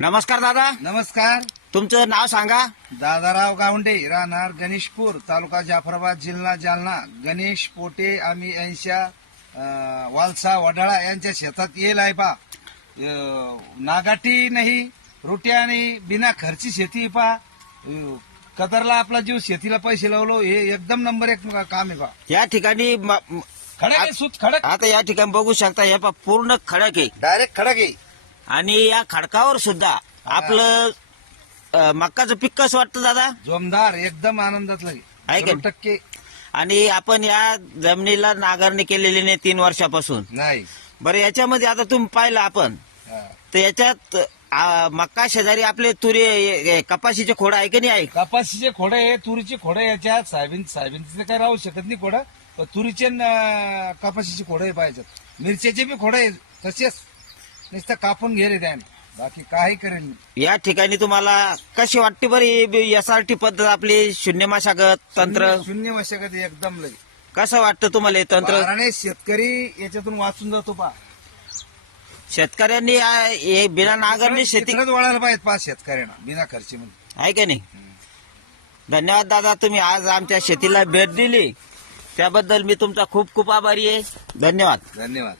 नमस्कार दादा, नमस्कार. तुमचं नाव सांगा. दादाराव गावंडे, राहणार गणेशपूर, तालुका जाफराबाद, जिल्हा जालना. गणेश पोटे आम्ही यांच्या वालसा वडाळा यांच्या शेतात येईल आहे पा. नागाटी नाही, रुट्या नाही, बिना खर्ची शेती पा. कदरला आपला जीव शेतीला पैसे लावलो, हे एकदम नंबर एक काम आहे पा. या ठिकाणी खडक आहे, सूत खडक, आता या ठिकाणी बघू शकता, हे पहा पूर्ण खडक आहे डायरेक्ट खडक आहे. आणि या खडकावर सुद्धा आपलं मक्काचं पीक कसं वाटतं दादा? जोमदार, एकदम आनंदात लगे. आहे का? 100% आणि आपण या जमिनीला नांगरणी केलेली नाही 3 वर्षापासून. नाही. बरं, याच्यामध्ये आता तुम्ही पाहिलं आपण, हा. तर याच्यात मक्का शेजारी आपले तुरी कपाशीचे खोड आहे की नाही आहे? कपाशीचे खोडे आहे, तुरीचे खोडे याच्यात. साहेबींचे काही राहू शकत नाही खोडं, पण तुरीचे कपाशीचे खोडे पाहिजेत. मिरच्याचे बी खोडे तसेच, नुसतं कापून घे रे त्याने, बाकी काही करेल नाही. या ठिकाणी तुम्हाला कशी वाटते बरी एसआरटी पद्धत आपली शून्य मशागत तंत्र? शून्य मशागत एकदम लगे. कसं वाटतं तुम्हाला हे तंत्र? कारण शेतकरी याच्यातून वाचून जातो पा. शेतकऱ्यांनी हे बिना नांगरणी शेती तिकडंच वळायला पाहिजे पा शेतकऱ्यांना, बिना खर्ची मध्ये. आहे का नाही? धन्यवाद दादा, तुम्ही आज आमच्या शेतीला भेट दिली त्याबद्दल मी तुमचा खूप खूप आभारी आहे. धन्यवाद. धन्यवाद.